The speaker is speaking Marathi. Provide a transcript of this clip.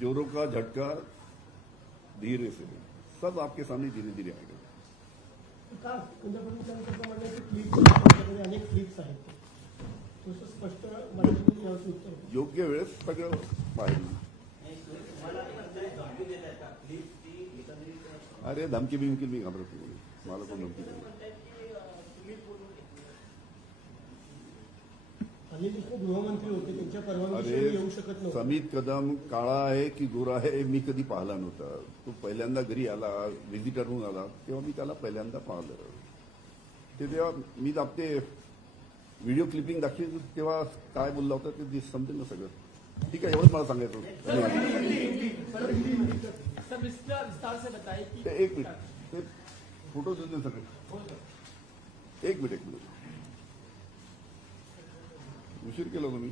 जोरों का झटका धीरे से, सब आपके सामने धीरे धीरे आएगा. अनेक क्लिप्स आहेत स्पष्ट मराठीमध्ये उत्तर योग्य वेळेस सगळं बाहेर. अरे धमकी बिमकी मी घाबरत नाही, मला कोण धमकी नाही. अनिल देशमुख गृहमंत्री होते, त्यांच्या परवानगी येऊ शकत नव्हते. समीत कदम काळा आहे की गोरा आहे मी कधी पाहिला नव्हता. तो पहिल्यांदा घरी आला, व्हिजिटर म्हणून आला, तेव्हा मी त्याला पहिल्यांदा पाहिलं. ते तेव्हा मी ते व्हिडिओ क्लिपिंग दाखवली तेव्हा काय बोलला होता ते समजेल ना सगळं. ठीक आहे, एवढंच मला सांगायचं. एक मिनिट, ते फोटो देते सगळे. एक मिनिट उशीर केला तुम्ही.